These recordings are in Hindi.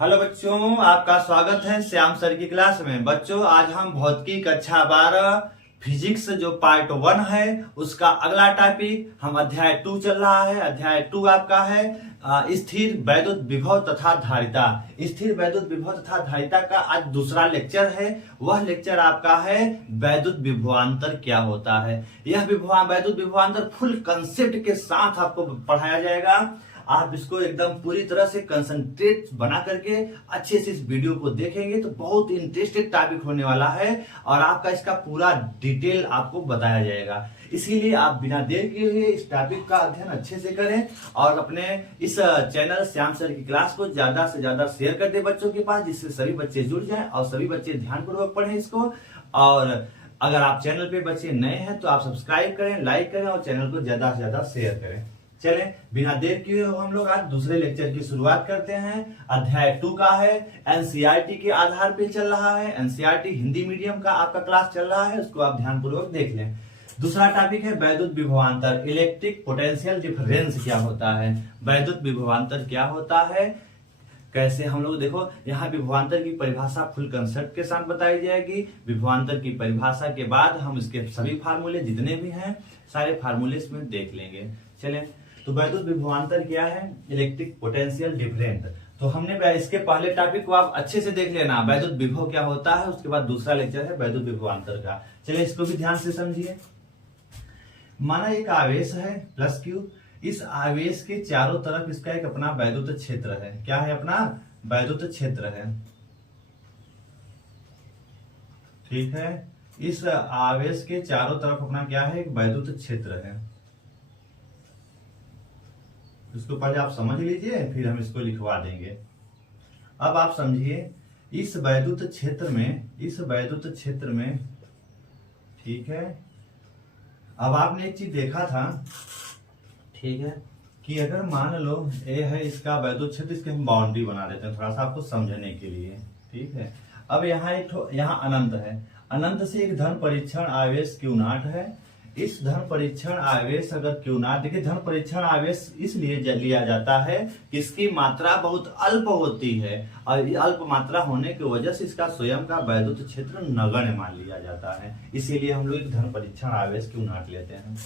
हेलो बच्चों, आपका स्वागत है श्याम सर की क्लास में। बच्चों, आज हम भौतिकी कक्षा 12 फिजिक्स जो पार्ट 1 है उसका अगला टॉपिक हम अध्याय 2 चल रहा है। अध्याय 2 आपका है स्थिर वैद्युत विभव तथा धारिता। स्थिर वैद्युत विभव तथा धारिता का आज दूसरा लेक्चर है। वह लेक्चर आपका है वैद्युत विभवांतर क्या होता है। यह वैद्युत विभवांतर फुल कंसेप्ट के साथ आपको पढ़ाया जाएगा। आप इसको एकदम पूरी तरह से कंसंट्रेट बना करके अच्छे से इस वीडियो को देखेंगे तो बहुत इंटरेस्टेड टॉपिक होने वाला है और आपका इसका पूरा डिटेल आपको बताया जाएगा। इसीलिए आप बिना देर किए हुए इस टॉपिक का अध्ययन अच्छे से करें और अपने इस चैनल श्याम सर की क्लास को ज्यादा से ज्यादा शेयर कर दे बच्चों के पास, जिससे सभी बच्चे जुड़ जाएं और सभी बच्चे ध्यानपूर्वक पढ़ें इसको। और अगर आप चैनल पे बच्चे नए हैं तो आप सब्सक्राइब करें, लाइक करें और चैनल को ज्यादा से ज्यादा शेयर करें। चले बिना देर किए हम लोग आज दूसरे लेक्चर की शुरुआत करते हैं। अध्याय 2 का है, एनसीईआरटी के आधार पे चल रहा है। एनसीईआरटी हिंदी मीडियम का आपका क्लास चल रहा है, उसको आप ध्यानपूर्वक देख लें। दूसरा टॉपिक है वैद्युत विभवांतर। इलेक्ट्रिक पोटेंशियल डिफरेंस क्या होता है, वैद्युत विभवांतर क्या होता है, कैसे हम लोग देखो यहाँ विभवांतर की परिभाषा फुल कंसेप्ट के साथ बताई जाएगी। विभवांतर की परिभाषा के बाद हम इसके सभी फार्मूले जितने भी हैं सारे फार्मूले इसमें देख लेंगे। चलें, तो वैद्युत विभवांतर क्या है, इलेक्ट्रिक पोटेंशियल डिफरेंस। तो हमने इसके पहले टॉपिक को आप अच्छे से देख लेना, वैद्युत विभव क्या होता है। उसके बाद दूसरा लेक्चर है वैद्युत विभवांतर का। चलिए इसको भी ध्यान से समझिए। माना एक आवेश है प्लस क्यू, इस आवेश के चारों तरफ इसका एक अपना वैद्युत क्षेत्र है। क्या है, अपना वैद्युत क्षेत्र है। ठीक है, इस आवेश के चारों तरफ अपना क्या है, एक वैद्युत क्षेत्र है। इसको पहले आप समझ लीजिए फिर हम इसको लिखवा देंगे। अब आप समझिए इस वैद्युत क्षेत्र में, ठीक है। अब आपने एक चीज देखा था, ठीक है, कि अगर मान लो ए है इसका वैद्युत क्षेत्र, इसके हम बाउंड्री बना देते हैं थोड़ा सा आपको समझने के लिए। ठीक है, अब यहाँ अनंत है, अनंत से एक धन परीक्षण आवेश Q0 है। इस धन परीक्षण आवेश अगर Q0, देखिए धन परीक्षण आवेश इसलिए लिया जाता है कि इसकी मात्रा बहुत अल्प होती है और अल्प मात्रा होने की वजह से इसका स्वयं का वैद्युत क्षेत्र नगण्य मान लिया जाता है। इसीलिए हम लोग धन परीक्षण आवेश Q0 लेते हैं।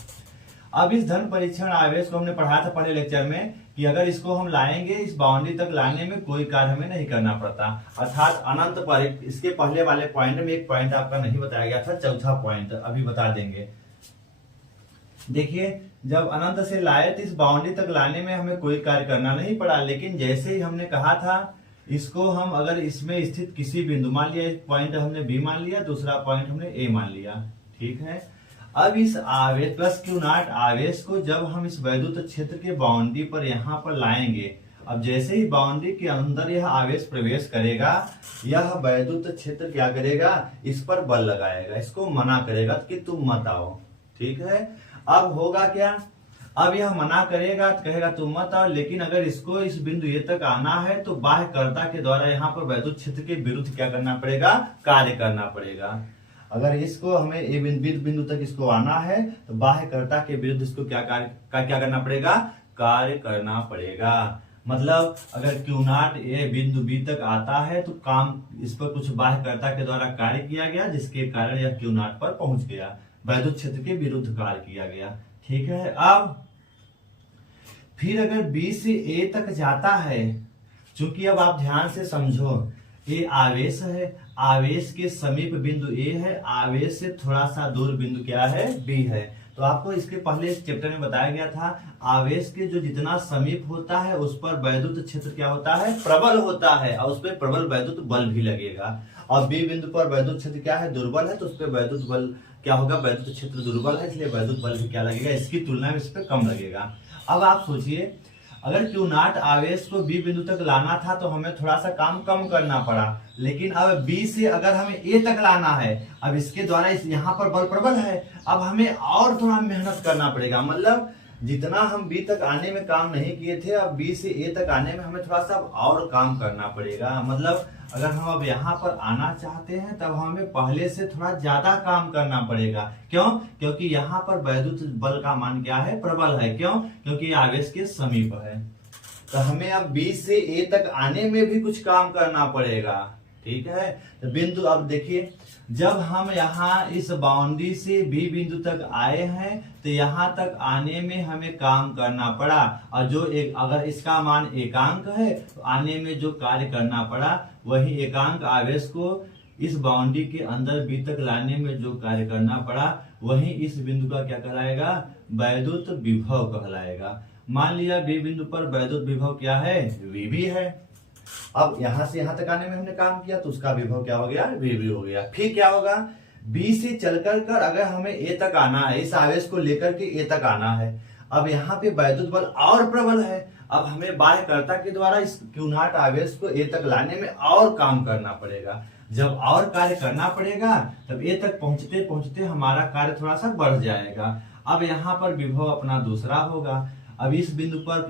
अब इस धन परीक्षण आवेश को हमने पढ़ा था पहले लेक्चर में कि अगर इसको हम लाएंगे, इस बाउंड्री तक लाने में कोई कार्य हमें नहीं करना पड़ता, अर्थात अनंत पर। इसके पहले वाले पॉइंट में एक पॉइंट आपका नहीं बताया गया था, चौथा पॉइंट अभी बता देंगे। देखिए जब अनंत से लाए तो इस बाउंड्री तक लाने में हमें कोई कार्य करना नहीं पड़ा, लेकिन जैसे ही हमने कहा था इसको हम अगर इसमें स्थित किसी बिंदु, मान लिया एक पॉइंट हमने बी मान लिया, दूसरा पॉइंट हमने ए मान लिया। ठीक है, अब इस आवेश प्लस Q0 आवेश को जब हम इस वैद्युत क्षेत्र के बाउंड्री पर यहाँ पर लाएंगे, अब जैसे ही बाउंड्री के अंदर यह आवेश प्रवेश करेगा, यह वैद्युत क्षेत्र क्या करेगा, इस पर बल लगाएगा, इसको मना करेगा कि तुम मत आओ। ठीक है, अब होगा क्या, अब यह मना करेगा तो कहेगा तुम मत आओ, लेकिन अगर इसको इस बिंदु ए तक आना है तो बाह्यकर्ता के द्वारा यहाँ पर वैद्युत क्षेत्र के विरुद्ध क्या करना पड़ेगा, कार्य करना पड़ेगा। अगर इसको हमें ए बिंदु तक इसको आना है तो बाह्यकर्ता के विरुद्ध इसको क्या करना पड़ेगा, कार्य करना पड़ेगा। मतलब अगर Q0 ए बिंदु बी तक आता है तो काम इस पर कुछ बाह्यकर्ता के द्वारा कार्य किया गया, जिसके कारण यह Q0 पर पहुंच गया, वैद्युत क्षेत्र के विरुद्ध कार्य किया गया। ठीक है, अब फिर अगर बी से ए तक जाता है, चूंकि अब आप ध्यान से समझो, ये आवेश है, आवेश के समीप बिंदु ए है, आवेश से थोड़ा सा दूर बिंदु क्या है, बी है। तो आपको इसके पहले इस चैप्टर में बताया गया था, आवेश के जो जितना समीप होता है उस पर वैद्युत क्षेत्र क्या होता है, प्रबल होता है और उस पर प्रबल वैद्युत बल भी लगेगा। और बी बिंदु पर वैद्युत क्षेत्र क्या है, दुर्बल है, तो उस पर वैद्युत बल क्या होगा, वैद्युत क्षेत्र दुर्बल है, इसलिए वैद्युत बल भी क्या लगेगा, इसकी तुलना में इस पर कम लगेगा। अब आप सोचिए अगर Q0 आवेश को बी बिंदु तक लाना था तो हमें थोड़ा सा काम कम करना पड़ा, लेकिन अब बी से अगर हमें ए तक लाना है, अब इसके द्वारा यहाँ पर बल प्रबल है, अब हमें और थोड़ा मेहनत करना पड़ेगा। मतलब जितना हम बी तक आने में काम नहीं किए थे, अब बी से ए तक आने में हमें थोड़ा सा और काम करना पड़ेगा। मतलब अगर हम अब यहाँ पर आना चाहते हैं तब हमें पहले से थोड़ा ज्यादा काम करना पड़ेगा। क्यों? क्योंकि यहाँ पर वैद्युत बल का मान क्या है, प्रबल है। क्यों? क्योंकि आवेश के समीप है। तो हमें अब बी से ए तक आने में भी कुछ काम करना पड़ेगा। ठीक है, तो बिंदु अब देखिए, जब हम यहाँ इस बाउंड्री से बी बिंदु तक आए हैं तो यहाँ तक आने में हमें काम करना पड़ा, और जो एक अगर इसका मान एकांक है तो आने में जो कार्य करना पड़ा वही एकांक आवेश को इस बाउंड्री के अंदर बी तक लाने में जो कार्य करना पड़ा वही इस बिंदु का क्या कहलाएगा, वैद्युत विभव कहलाएगा। मान लिया बी बिंदु पर वैद्युत विभव क्या है, वीबी है। अब यहां से यहां तक आने में हमने काम किया तो उसका विभव क्या हो गया, वीबी हो गया। फिर क्या होगा, बी से चलकर कर अगर हमें ए तक आना है, इस आवेश को लेकर के ए तक आना है, अब यहाँ पे वैद्युत बल और प्रबल है। अब हमें बाह्यकर्ता के द्वारा इस Q0 आवेश को ए तक लाने में और काम करना पड़ेगा। जब और कार्य करना पड़ेगा तब ए तक पहुंचते पहुंचते हमारा कार्य थोड़ा सा बढ़ जाएगा। अब यहाँ पर विभव अपना दूसरा होगा। अब इस बिंदु पर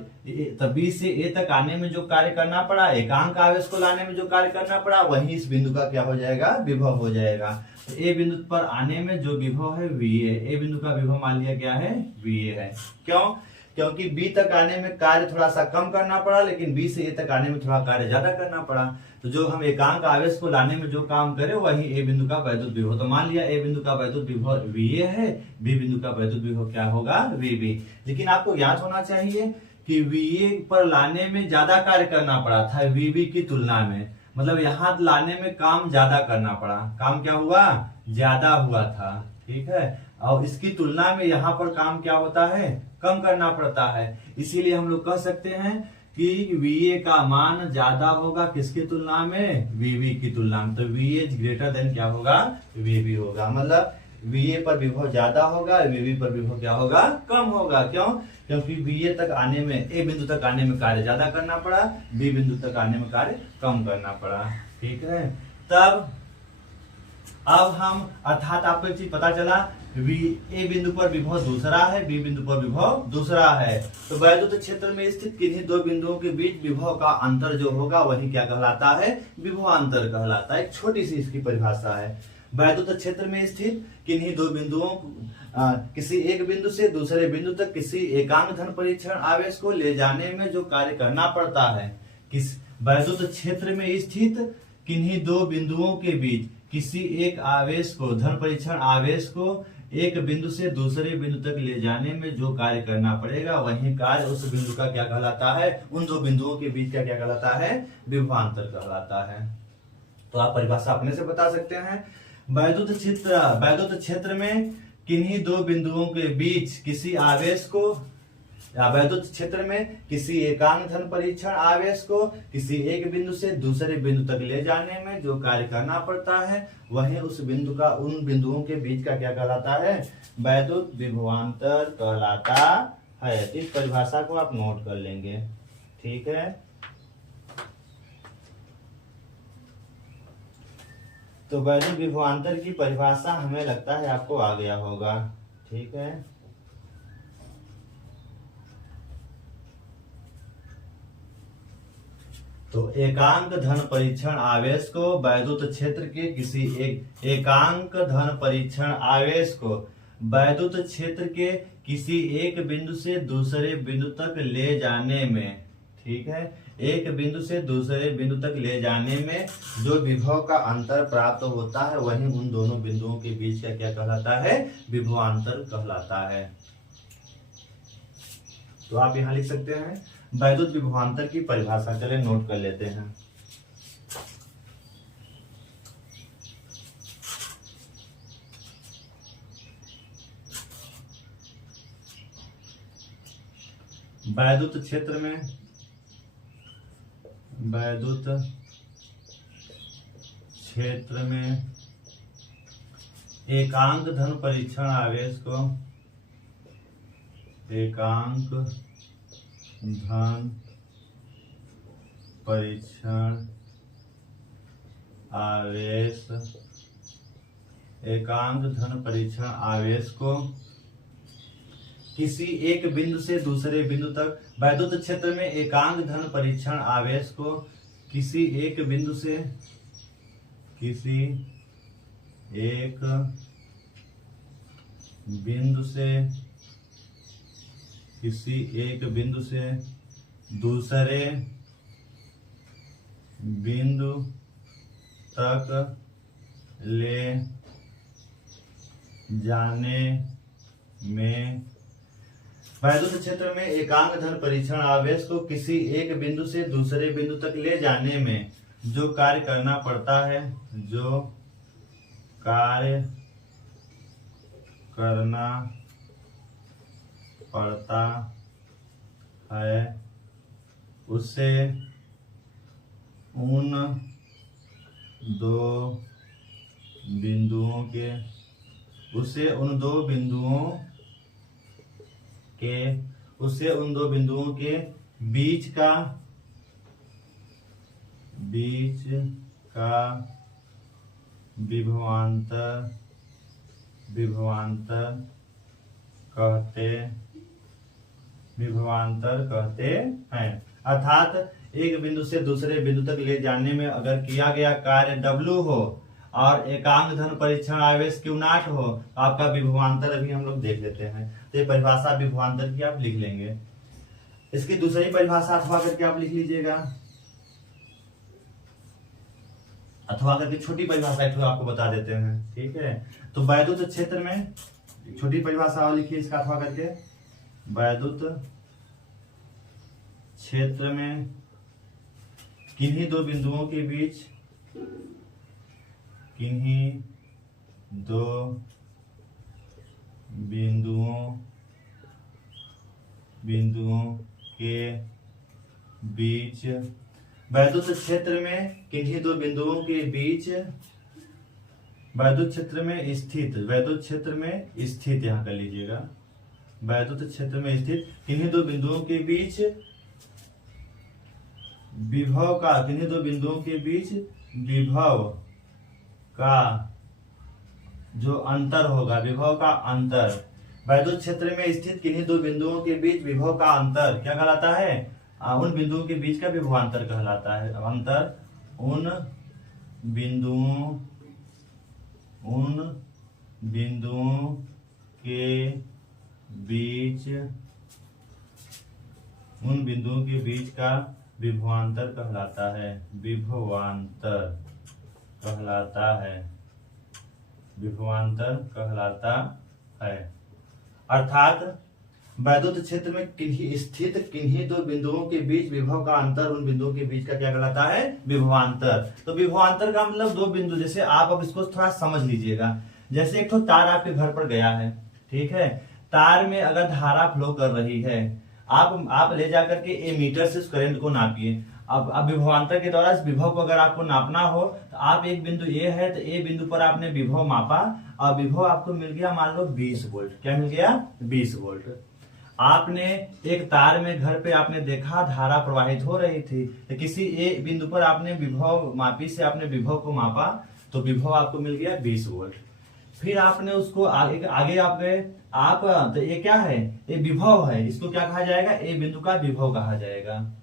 तब बी से ए तक आने में जो कार्य करना पड़ा, एकांक आवेश को लाने में जो कार्य करना पड़ा वही इस बिंदु का क्या हो जाएगा, विभव हो जाएगा। तो ए बिंदु पर आने में जो विभव है वीए, ए बिंदु का विभव मान लिया क्या है, वीए है। क्यों, क्योंकि बी तक आने में कार्य थोड़ा सा कम करना पड़ा, लेकिन बी से ए तक आने में थोड़ा कार्य ज्यादा करना पड़ा। तो जो हम एकांक आवेश को लाने में जो काम करे वही ए बिंदु का वैद्युत विभव। तो मान लिया ए बिंदु का वैद्युत विभव वीए है, बी बिंदु का वैद्युत विभव क्या होगा, वीबी। लेकिन आपको याद होना चाहिए कि वीए पर लाने में ज्यादा कार्य करना पड़ा था वीबी की तुलना में, मतलब यहाँ लाने में काम ज्यादा करना पड़ा। काम क्या हुआ, ज्यादा हुआ था। ठीक है, और इसकी तुलना में यहाँ पर काम क्या होता है, कम करना पड़ता है। इसीलिए हम लोग कह सकते हैं कि वीए का मान ज्यादा होगा किसकी तुलना में, वीबी की तुलना में। तो वीए ग्रेटर देन क्या होगा, वीबी होगा। मतलब वीए पर विभव ज्यादा होगा, वीबी पर विभव क्या होगा, कम होगा। क्यों, क्योंकि वीए तक आने में, ए बिंदु तक आने में कार्य ज्यादा करना पड़ा, बी बिंदु तक आने में कार्य कम करना पड़ा। ठीक है, तब अब हम अर्थात आपको एक चीज पता चला, ए बिंदु पर विभव दूसरा है, बी बिंदु पर विभव दूसरा है। तो वैद्युत क्षेत्र में स्थित किन्हीं दो बिंदुओं के बीच विभव का अंतर जो होगा वही क्या कहलाता है, विभवांतर कहलाता है। एक छोटी सी इसकी परिभाषा है, वैद्युत क्षेत्र में स्थित किन्हीं दो बिंदुओं किसी एक बिंदु से दूसरे बिंदु तक किसी एकांक धन परीक्षण आवेश को ले जाने में जो कार्य करना पड़ता है, किस वैद्युत क्षेत्र में स्थित किन्हीं दो बिंदुओं के बीच किसी एक आवेश को, धन परीक्षण आवेश को एक बिंदु से दूसरे बिंदु तक ले जाने में जो कार्य करना पड़ेगा वही कार्य उस बिंदु का क्या कहलाता है, उन दो बिंदुओं के बीच का क्या कहलाता है, विभवांतर कहलाता है। तो आप परिभाषा अपने से बता सकते हैं। वैद्युत क्षेत्र में किन्हीं दो बिंदुओं के बीच किसी आवेश को, या वैद्युत क्षेत्र में किसी एकांक धन परीक्षण आवेश को किसी एक बिंदु से दूसरे बिंदु तक ले जाने में जो कार्य करना पड़ता है वही उस बिंदु का, उन बिंदुओं के बीच का क्या कहलाता है, वैद्युत विभवांतर कहलाता है। इस परिभाषा को आप नोट कर लेंगे। ठीक है, तो वैद्युत विभवांतर की परिभाषा हमें लगता है आपको आ गया होगा। ठीक है, तो एकांक धन परीक्षण आवेश को वैद्युत क्षेत्र के किसी एकांक धन परीक्षण आवेश को वैद्युत क्षेत्र के किसी एक बिंदु से दूसरे बिंदु तक ले जाने में, ठीक है, एक बिंदु से दूसरे बिंदु तक ले जाने में जो विभव का अंतर प्राप्त होता है वही उन दोनों बिंदुओं के बीच का क्या कहलाता है, विभवांतर कहलाता है। तो आप यहां लिख सकते हैं वैद्युत विभवांतर की परिभाषा। चले नोट कर लेते हैं। वैद्युत क्षेत्र में एकांक धन परीक्षण आवेश को एकांक धन परीक्षण आवेश को किसी एक बिंदु से दूसरे बिंदु तक, वैद्युत क्षेत्र में एकांक धन परीक्षण आवेश को किसी एक बिंदु से दूसरे बिंदु तक ले जाने में वैद्युत क्षेत्र में एकांक धन परीक्षण आवेश को किसी एक बिंदु से दूसरे बिंदु तक ले जाने में जो कार्य करना पड़ता है, जो कार्य करना पड़ता है उसे उन दो बिंदुओं के बीच का विभवांतर कहते हैं। अर्थात एक बिंदु से दूसरे बिंदु तक ले जाने में अगर किया गया कार्य W हो और एकांक धन परीक्षण आवेश Q0 हो, आपका विभवांतर अभी हम लोग देख लेते हैं। तो ये परिभाषा विभवांतर की आप लिख लेंगे। इसकी दूसरी परिभाषा अथवा करके आप लिख लीजिएगा। अथवा करके छोटी परिभाषा एक आपको बता देते हैं, ठीक है। तो वैद्युत क्षेत्र में छोटी परिभाषा और लिखिए इसका अथवा करके। वैद्युत क्षेत्र में किन्हीं दो बिंदुओं के बीच वैद्युत क्षेत्र में किन्हीं दो बिंदुओं के बीच वैद्युत क्षेत्र में स्थित यहाँ कर लीजिएगा। वैद्युत क्षेत्र में स्थित किन्हीं दो बिंदुओं के बीच विभव का जो अंतर होगा, विभव का अंतर, वैद्युत क्षेत्र में स्थित किन्हीं दो बिंदुओं के बीच विभव का अंतर क्या कहलाता है? उन बिंदुओं के बीच का विभवांतर कहलाता है। अंतर उन बिंदुओं के बीच का विभवांतर कहलाता है। विभवांतर कहलाता है। अर्थात वैद्युत क्षेत्र में स्थित किन्हीं दो बिंदुओं के बीच विभव का अंतर उन बिंदुओं के बीच का क्या कहलाता है? विभवांतर। तो विभवांतर का मतलब दो बिंदु, जैसे आप अब इसको थोड़ा समझ लीजिएगा। जैसे एक तो तार आपके घर पर गया है, ठीक है। तार में अगर धारा फ्लो कर रही है, आप ले जाकर के एमीटर से उस करंट को नापिए। अब विभवांतर के द्वारा इस विभव को अगर आपको नापना हो तो आप एक बिंदु ए है तो ए बिंदु पर आपने विभव मापा और विभव आपको मिल गया मान लो 20 वोल्ट। क्या मिल गया? 20 वोल्ट। आपने एक तार में घर पे आपने देखा धारा प्रवाहित हो रही थी, तो किसी ए बिंदु पर आपने विभव मापी से आपने विभव को मापा तो विभव आपको मिल गया 20 वोल्ट। फिर आपने उसको आगे आप गए, तो ये क्या है? ये विभव है, इसको क्या कहा जाएगा? ए बिंदु का विभव कहा जाएगा।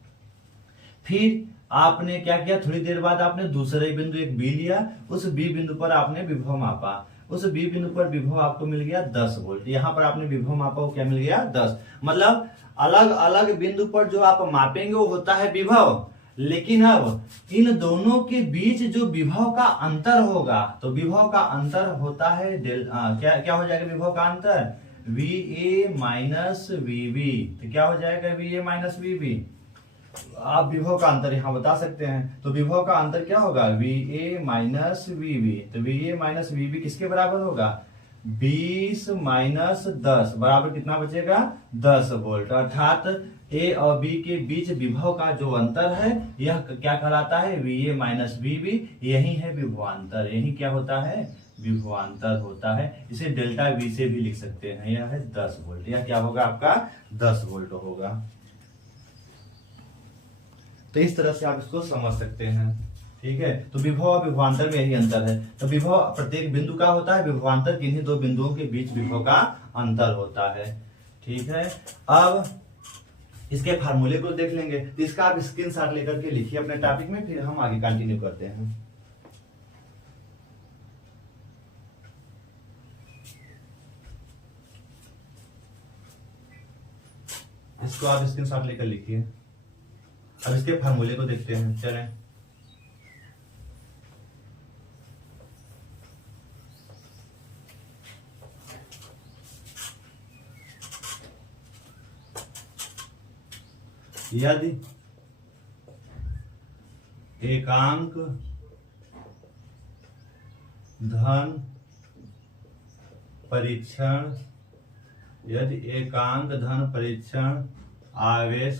फिर आपने क्या किया? थोड़ी देर बाद आपने दूसरे बिंदु एक बी लिया, उस बी बिंदु पर आपने विभव मापा, उस बी बिंदु पर विभव आपको मिल गया 10 वोल्ट। यहाँ पर आपने विभव मापा, वो क्या मिल गया? 10। मतलब अलग अलग बिंदु पर जो आप मापेंगे वो होता है विभव, लेकिन अब इन दोनों के बीच जो विभव का अंतर होगा, तो विभव का अंतर होता है क्या हो जाएगा? विभव का अंतर VA माइनस VB। तो क्या हो जाएगा? VA minus VB। आप विभव का अंतर यहाँ बता सकते हैं। तो विभव का अंतर क्या होगा? VA minus VB। तो VA माइनस VB किसके बराबर होगा? 20 माइनस 10 बराबर कितना बचेगा? 10 वोल्ट। अर्थात A और B के बीच विभव का जो अंतर है यह क्या कहलाता है? VA minus VB। यही है विभवांतर। यही क्या होता है? विभवांतर होता है। इसे डेल्टा V से भी लिख सकते हैं। यह है 10 वोल्ट। यह क्या होगा? आपका 10 वोल्ट होगा। तो इस तरह से आप इसको समझ सकते हैं, ठीक है। तो विभव और विभवांतर में यही अंतर है। तो विभव प्रत्येक बिंदु का होता है, विभवांतर किन्हीं दो बिंदुओं के बीच विभव का अंतर होता है, ठीक है। अब इसके फार्मूले को देख लेंगे। तो इसका आप स्क्रीनशॉट लेकर के लिखिए अपने टॉपिक में, फिर हम आगे कंटिन्यू करते हैं। इसको आप स्क्रीनशॉट लेकर लिखिए। अब इसके फार्मूले को देखते हैं, चलें। यदि एकांक धन परीक्षण आवेश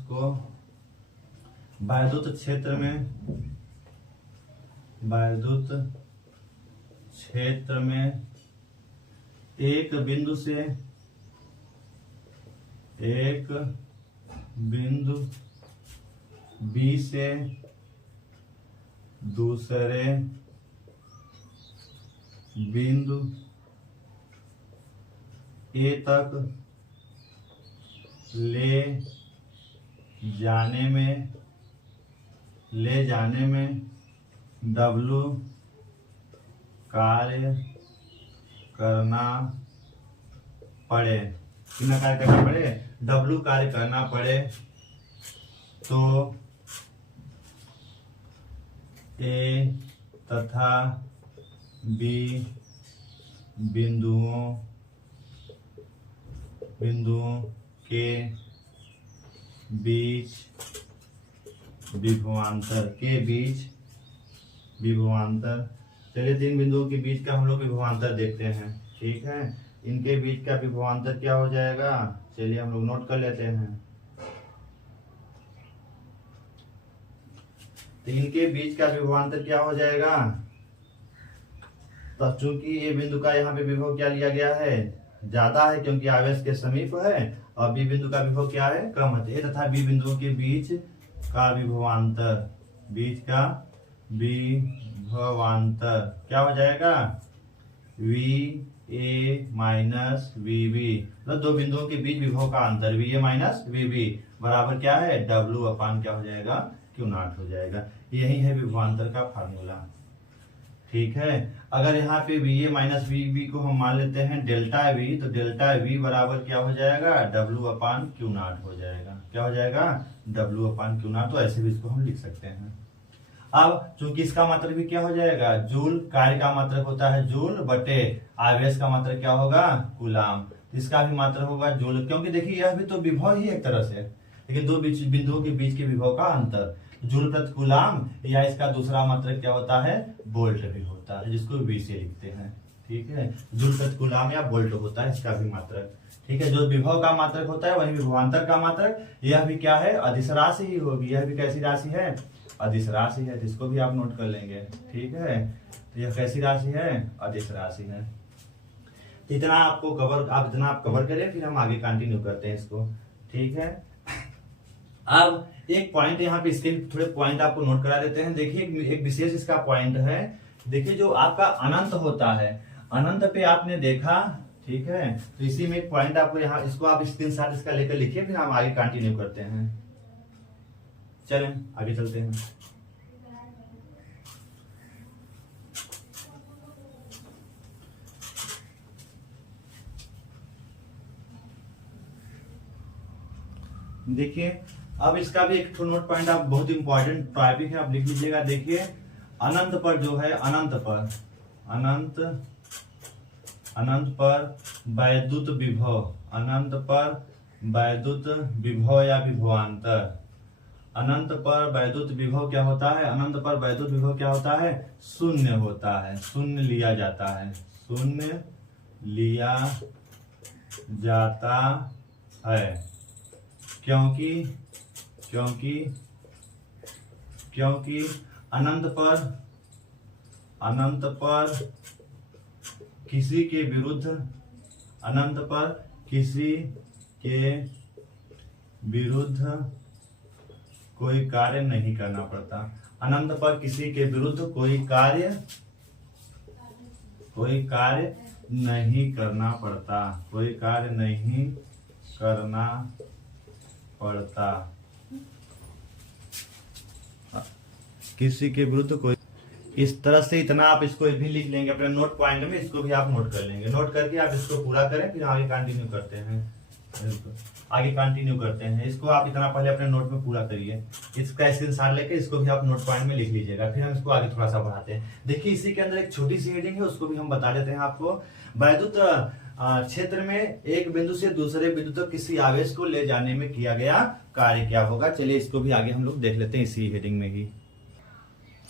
को वैद्युत क्षेत्र में एक बिंदु बी से दूसरे बिंदु ए तक ले जाने में W कार्य करना पड़े, कितना कार्य करना पड़े, W कार्य करना पड़े, तो ए तथा बी बिंदुओं के बीच विभवांतर, चलिए 3 बिंदुओं के बीच का हम लोग विभवांतर देखते हैं, ठीक है। इनके बीच का विभवांतर क्या हो जाएगा, चलिए हम लोग नोट कर लेते हैं। तो इनके बीच का विभवांतर क्या हो जाएगा, तब चूंकि ये बिंदु का यहाँ पे विभव क्या लिया गया है, ज्यादा है क्योंकि आवेश के समीप है, और बी बिंदु का विभव क्या है, कम है। ए तथा बी बिंदुओं के बीच का विभवांतर क्या हो जाएगा, V A minus V B, मतलब 2 बिंदुओं के बीच विभव का अंतर V A minus V B बराबर क्या है, डब्ल्यू अपान क्या हो जाएगा, क्यू नॉट हो जाएगा। यही है विभवांतर का फार्मूला, ठीक है। अगर यहाँ पे V A minus V B को हम मान लेते हैं डेल्टा वी, तो डेल्टा वी बराबर क्या हो जाएगा, डब्ल्यू अपान क्यू नॉट हो जाएगा। क्या हो जाएगा, डब्ल्यू अपान क्यू नॉट। तो ऐसे भी इसको हम लिख सकते हैं। अब चूंकि इसका मात्रक भी क्या हो जाएगा, जूल, कार्य का मात्रक होता है जूल बटे आवेश का मात्रक क्या होगा, कूलाम, इसका भी मात्रक होगा जूल, क्योंकि देखिए यह भी तो विभव ही एक तरह से, लेकिन 2 बिंदुओं के बीच के विभव का अंतर जूल प्रति कूलाम, या इसका दूसरा मात्रक क्या होता है, वोल्ट भी होता है, जिसको वी से लिखते हैं, ठीक है। जूल प्रति कूलाम या वोल्ट होता है इसका भी मात्रक, ठीक है। जो विभव का मात्रक होता है वही विभवांतर का मात्रक, यह भी क्या है, अदिश राशि ही होगी। यह भी कैसी राशि है, अदिश राशि है, जिसको भी आप नोट कर लेंगे, ठीक है। तो यह कैसी राशि है, अदिश राशि है। तो इतना आप कवर करें, फिर हम आगे कंटिन्यू करते हैं इसको, ठीक है। अब एक पॉइंट यहाँ पे, इसके थोड़े पॉइंट आपको नोट करा देते हैं। देखिए एक विशेष इसका पॉइंट है, देखिए जो आपका अनंत होता है, अनंत पे आपने देखा, ठीक है। तो इसी में एक पॉइंट आपको यहाँ, इसको आप स्क्रीनशॉट इसका लेकर लिखिए, फिर हम आगे कंटिन्यू करते हैं। चलें आगे चलते हैं। देखिए अब इसका भी एक नोट पॉइंट, आप बहुत इंपॉर्टेंट टॉपिक है, आप लिख लीजिएगा। देखिए अनंत पर जो है, अनंत पर वैद्युत विभव या विभवांतर, अनंत पर वैद्युत विभव क्या होता है, अनंत पर वैद्युत विभव क्या होता है, शून्य होता है, शून्य लिया जाता है, शून्य लिया जाता है, क्योंकि अनंत पर किसी के विरुद्ध कोई कार्य नहीं करना पड़ता। अनंत पर किसी के विरुद्ध कोई कार्य नहीं करना पड़ता, कोई कार्य नहीं करना पड़ता, किसी के विरुद्ध कोई इस तरह से इतना आप इसको भी लिख लेंगे अपने नोट पॉइंट में, इसको भी आप नोट कर लेंगे। नोट करके आप इसको पूरा करें, फिर आगे कंटिन्यू करते हैं। इसको आप इतना पहले अपने नोट में पूरा करिए। इसका स्क्रीनशॉट लेके इसको भी आप नोट पॉइंट में लिख लीजिएगा, फिर हम इसको आगे थोड़ा सा बढ़ाते हैं। देखिए इसी के अंदर एक छोटी सी हेडिंग है, उसको भी हम बता देते हैं आपको। वैद्युत क्षेत्र में एक बिंदु से दूसरे बिंदु तक किसी आवेश को ले जाने में किया गया कार्य क्या होगा। चलिए इसको भी आगे हम लोग देख लेते हैं इसी हेडिंग में ही।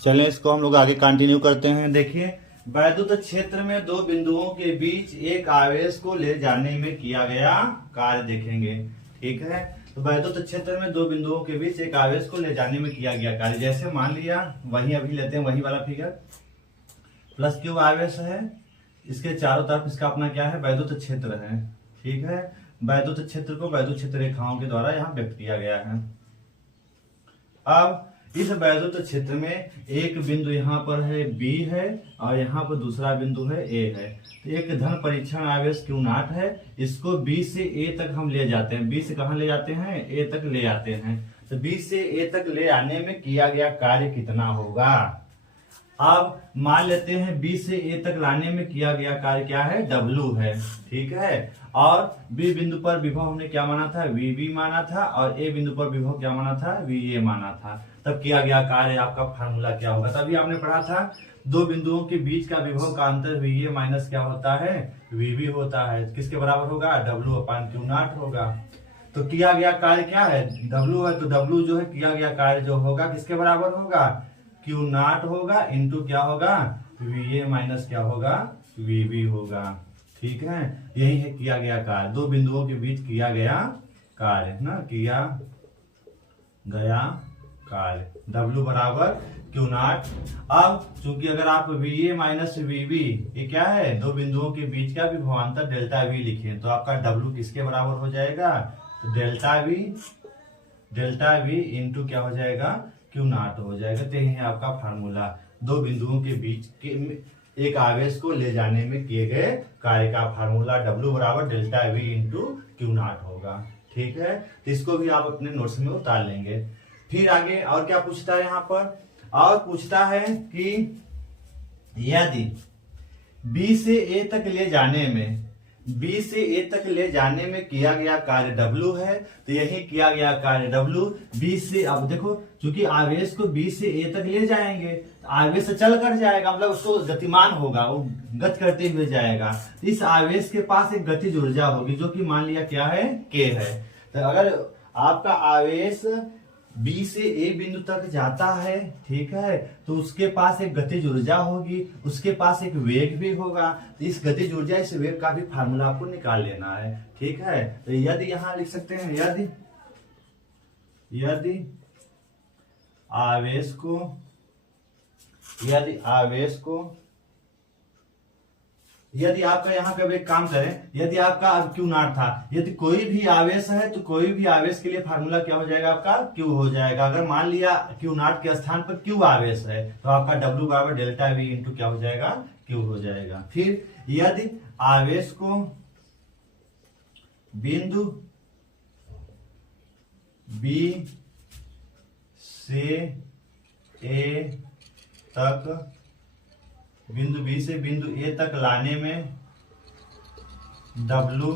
चलिए इसको हम लोग आगे कंटिन्यू करते हैं। देखिए वैद्युत क्षेत्र में दो बिंदुओं के बीच एक आवेश को ले जाने में किया गया कार्य देखेंगे। ठीक है, तो वैद्युत क्षेत्र में दो बिंदुओं के बीच एक आवेश को ले जाने में किया गया कार्य, जैसे मान लिया वही अभी लेते हैं वही वाला फिगर, प्लस क्यू आवेश है, इसके चारों तरफ इसका अपना क्या है, वैद्युत क्षेत्र है। ठीक है, वैद्युत क्षेत्र को वैद्युत क्षेत्र रेखाओं के द्वारा यहाँ व्यक्त किया गया है। अब इस वैद्युत क्षेत्र में एक बिंदु यहाँ पर है B है और यहाँ पर दूसरा बिंदु है A है। तो एक धन परीक्षण आवेश Q0 है, इसको B से A तक हम ले जाते हैं। B से कहाँ ले जाते हैं, A तक ले आते हैं। तो B से A तक ले आने में किया गया कार्य कितना होगा। अब मान लेते हैं B से A तक लाने में किया गया कार्य क्या है, W है। ठीक है, और B बिंदु पर विभव हमने क्या माना था, VB माना था, और A बिंदु पर विभव क्या माना था, VA माना था। तब किया गया कार्य आपका फार्मूला क्या होगा। तभी आपने पढ़ा था दो बिंदुओं के बीच का विभव का अंतर VA माइनस क्या होता है, VB होता है। किसके बराबर होगा, W/Q0 होगा। तो किया गया कार्य क्या है, W है, तो W जो है किया गया कार्य जो होगा किसके बराबर होगा, Q0 होगा इंटू क्या होगा, VA माइनस क्या होगा, VB होगा। ठीक है, यही है किया गया कार्य, दो बिंदुओं के बीच किया गया कार्य ना, किया गया कार्य W बराबर Q0। अब चूंकि अगर आप VA माइनस VB ये क्या है, दो बिंदुओं के बीच का विभवांतर डेल्टा V लिखें तो आपका W किसके बराबर हो जाएगा, तो डेल्टा V इंटू क्या हो जाएगा, Q0 हो जाएगा। तो यही है आपका फार्मूला, दो बिंदुओं के बीच के एक आवेश को ले जाने में किए गए कार्य का फार्मूला W बराबर डेल्टा V इंटू Q0 होगा। ठीक है, तो इसको भी आप अपने नोट्स में उतार लेंगे। फिर आगे और क्या पूछता है यहाँ पर, और पूछता है कि यदि B से A तक ले जाने में, B से A तक ले जाने में किया गया कार्य W है, तो यही किया गया कार्य W B से, अब देखो चूंकि आवेश को B से A तक ले जाएंगे तो आवेश चल कर जाएगा, मतलब उसको गतिमान होगा, वो गति करते हुए जाएगा। तो इस आवेश के पास एक गतिज ऊर्जा होगी जो कि मान लिया क्या है, K है। तो अगर आपका आवेश B से A बिंदु तक जाता है, ठीक है, तो उसके पास एक गतिज ऊर्जा होगी, उसके पास एक वेग भी होगा। तो इस गतिज ऊर्जा इस वेग का भी फार्मूला आपको निकाल लेना है। ठीक है, तो यदि यहां लिख सकते हैं, यदि यदि आपका यहाँ पे अब एक काम करें, यदि आपका Q0 था, यदि कोई भी आवेश है तो कोई भी आवेश के लिए फार्मूला क्या हो जाएगा, आपका Q हो जाएगा। अगर मान लिया Q0 के स्थान पर Q आवेश है तो आपका W बराबर डेल्टा V इंटू क्या हो जाएगा, Q हो जाएगा। फिर यदि आवेश को बिंदु B से A तक, बिंदु B से बिंदु A तक लाने में W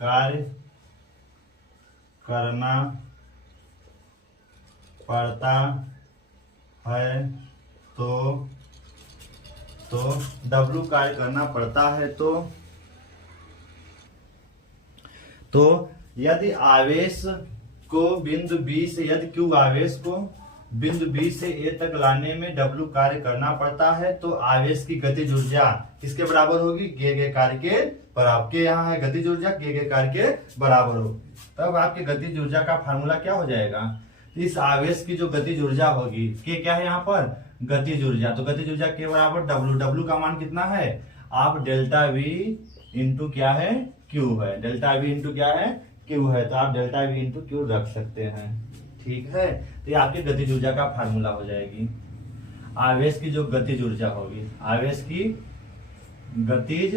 कार्य करना पड़ता है, तो W कार्य करना पड़ता है तो यदि आवेश को बिंदु B से, यदि Q आवेश को बिंदु B से A तक लाने में W कार्य करना पड़ता है, तो आवेश की गतिज ऊर्जा किसके बराबर होगी, किए गए कार्य के बराबर। के यहाँ है गतिज ऊर्जा, किए गए कार्य के बराबर होगी। तब आपके गतिज ऊर्जा का फार्मूला क्या हो जाएगा, इस आवेश की जो गतिज ऊर्जा होगी, के क्या है यहाँ पर, गतिज ऊर्जा, तो गतिज ऊर्जा के बराबर W का मान कितना है, आप डेल्टा V इंटू क्या है, Q है, डेल्टा V इंटू क्या है, Q है, तो आप डेल्टा V इंटू Q रख सकते हैं। ठीक है, तो ये आपकी गतिज ऊर्जा का फार्मूला हो जाएगी। आवेश की जो गतिज ऊर्जा होगी, आवेश की गतिज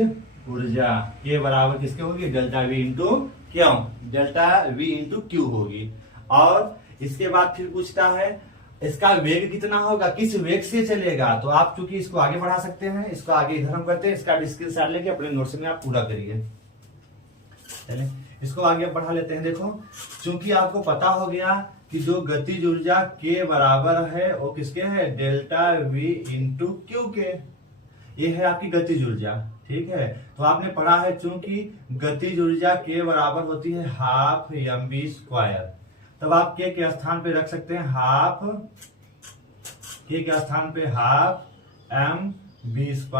ऊर्जा के बराबर किसके होगी, डेल्टा V इंटू क्यों, डेल्टा V इंटू Q होगी। और इसके बाद फिर पूछता है इसका वेग कितना होगा, किस वेग से चलेगा। तो आप चूंकि इसको आगे बढ़ा सकते हैं, इसको आगे इधर हम करते हैं, इसका भी स्क्रीनशॉट लेके अपने नोट्स में आप पूरा करिए। चलिए इसको आगे बढ़ा लेते हैं। देखो चूंकि आपको पता हो गया कि जो गतिज ऊर्जा के बराबर है वो किसके है, डेल्टा वी इंटू क्यू के, ये है आपकी गतिज ऊर्जा। ठीक है, तो आपने पढ़ा है चूंकि गतिज ऊर्जा के बराबर होती है हाफ mv², तब आप के स्थान पे रख सकते हैं हाफ, के स्थान पे हाफ mv²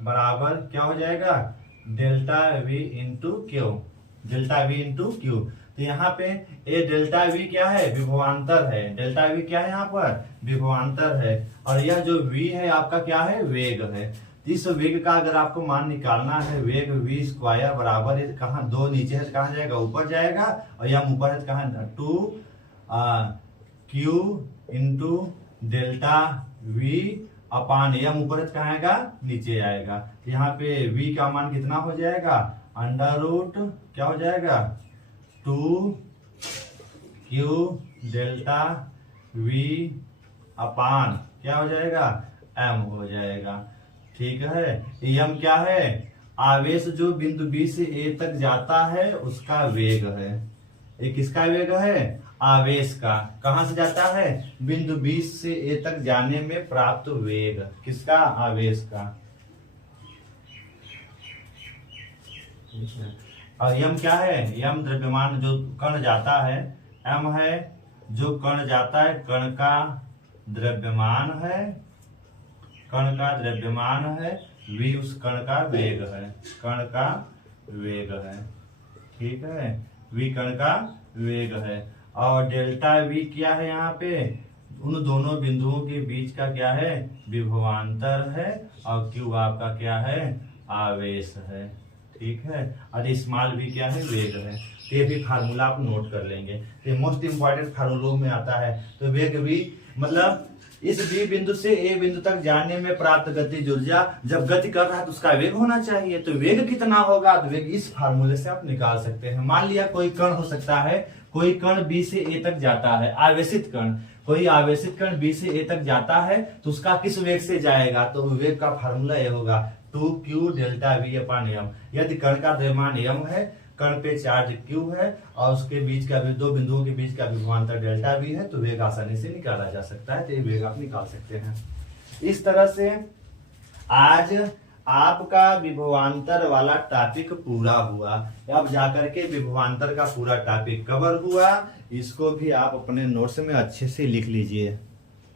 बराबर क्या हो जाएगा, delta we into Q, delta we into Q. तो यहाँ पे ये डेल्टा वी क्या है, विभवांतर है। डेल्टा वी क्या है, यहाँ पर विभवांतर है, और यह जो वी है आपका क्या है, वेग है। इस वेग का अगर आपको मान निकालना है, वेग v² बराबर है कहाँ, दो नीचे है कहाँ जाएगा, ऊपर जाएगा, और यह ऊपर है कहाँ, 2q into delta V upon M, ऊपर है कहाँ आएगा, नीचे आएगा। तो यहाँ पे v का मान कितना हो जाएगा, अंडर रूट क्या हो जाएगा, 2q डेल्टा v अपान क्या हो जाएगा, m हो जाएगा। ठीक है, यम क्या है, आवेश जो बिंदु B से A तक जाता है उसका वेग है। ये किसका वेग है, आवेश का, कहां से जाता है, बिंदु B से A तक जाने में प्राप्त वेग, किसका, आवेश का। और यम क्या है, यम द्रव्यमान जो कण जाता है, m है जो कण जाता है, कण का द्रव्यमान है, कण का द्रव्यमान है, v उस कण का वेग है, कण का वेग है। ठीक है, v कण का वेग है, और डेल्टा v क्या है, यहाँ पे उन दोनों बिंदुओं के बीच का क्या है, विभवांतर है, और q आपका क्या है, आवेश है। ठीक है, और स्मॉल v क्या है, वेग है। ये भी फार्मूला आप नोट कर लेंगे, ये मोस्ट इंपॉर्टेंट फार्मूलों में आता है। तो वेग v मतलब इस बी बिंदु से ए बिंदु तक जाने में प्राप्त गतिज ऊर्जा, जब गति कर रहा है तो उसका वेग होना चाहिए, तो वेग कितना होगा, तो वेग इस फार्मूले से आप निकाल सकते हैं। मान लिया कोई कण हो सकता है, कोई कण बी से ए तक जाता है, आवेशित कण, कोई आवेशित कण बी से ए तक जाता है तो उसका किस वेग से जाएगा, तो वेग का फार्मूला ये होगा 2q डेल्टा वी अपान m। यदि कण का द्रव्यमान m है, कण पे चार्ज q है, और उसके बीच का दो बिंदुओं के बीच का विभवांतर डेल्टा v है, तो वेग आसानी से निकाला जा सकता है। तो ये वेग आप निकाल सकते हैं। इस तरह से आज आपका विभवांतर वाला टॉपिक पूरा हुआ। अब जाकर के विभवांतर का पूरा टॉपिक कवर हुआ, इसको भी आप अपने नोट्स में अच्छे से लिख लीजिए,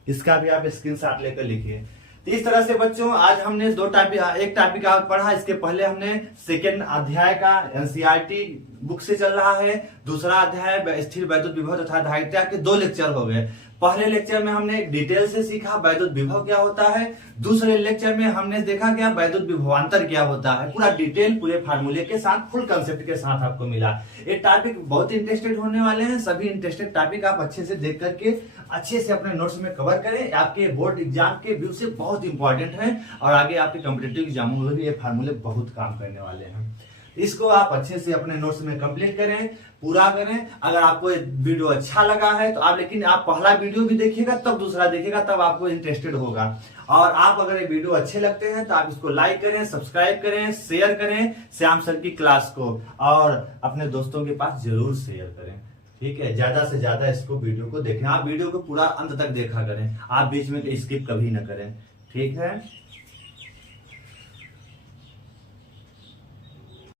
इसका भी आप स्क्रीनशॉट लेकर लिखिए। तो इस तरह से बच्चों आज हमने दो टॉपिक, एक टॉपिक पढ़ा, इसके पहले हमने सेकेंड अध्याय का एनसीईआरटी बुक से चल रहा है, दूसरा अध्याय स्थिर वैद्युत विभव तथा धारिता के 2 लेक्चर हो गए। पहले लेक्चर में हमने डिटेल से सीखा वैद्युत विभव क्या होता है, दूसरे लेक्चर में हमने देखा क्या वैद्युत विभवांतर क्या होता है, पूरा डिटेल पूरे फार्मूले के साथ, फुल कंसेप्ट के साथ आपको मिला। ये टॉपिक बहुत इंटरेस्टेड होने वाले हैं, सभी इंटरेस्टेड टॉपिक आप अच्छे से देख करके अच्छे से अपने नोट्स में कवर करें, आपके बोर्ड एग्जाम के व्यू से बहुत इंपॉर्टेंट है, और आगे आपके कॉम्पिटिटिव एग्जामों में भी ये फार्मूले बहुत काम करने वाले हैं। इसको आप अच्छे से अपने नोट्स में कंप्लीट करें, पूरा करें। अगर आपको वीडियो अच्छा लगा है तो आप, लेकिन आप पहला वीडियो भी देखिएगा तब दूसरा देखिएगा, तब आपको इंटरेस्टेड होगा। और आप अगर ये वीडियो अच्छे लगते हैं तो आप इसको लाइक करें, सब्सक्राइब करें, शेयर करें श्याम सर की क्लास को, और अपने दोस्तों के पास जरूर शेयर करें। ठीक है, ज्यादा से ज्यादा इसको वीडियो को देखें, आप वीडियो को पूरा अंत तक देखा करें, आप बीच में स्किप कभी ना करें। ठीक है।